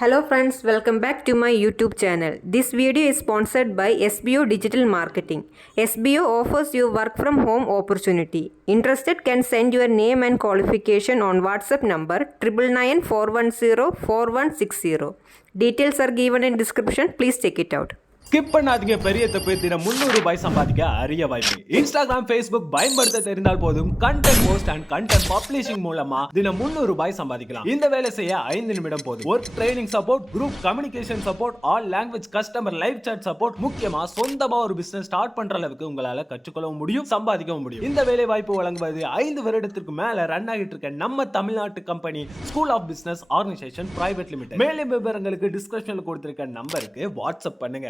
Hello friends, welcome back to my YouTube channel. This video is sponsored by SBO Digital Marketing. SBO offers you work from home opportunity. Interested can send your name and qualification on WhatsApp number 999 410 4160. Details are given in description. Please check it out. Skip பண்ணாதீங்க. பெரிய தப்பு. தினம் 300 ரூபாய் சம்பாதிக்க அரிய வாய்ப்பு. Instagram, Facebook பயன்படுத்த தெரிந்தால் போதும் content post and content publishing மூலமா தினம் 300 ரூபாய் சம்பாதிக்கலாம். இந்த வேலை செய்ய 5 நிமிடம் போதும். Work training support, group communication support, all language customer live chat support, முக்கியமா சொந்தமா ஒரு பிசினஸ் ஸ்டார்ட் பண்ற அளவுக்கு உங்களால கற்றுக்கொள்ளவும் முடியும், சம்பாதிக்கவும் முடியும். இந்த வேலை வாய்ப்பு வழங்குவது 5 வருடத்திற்கு மேல ரன் ஆகிட்டு இருக்க நம்ம தமிழ்நாட்டு company school of business organisation private limited. மேலும் விவரங்களுக்கு டிஸ்கிரிப்ஷன்ல கொடுத்திருக்க நம்பருக்கு வாட்ஸ்அப் பண்ணுங்க.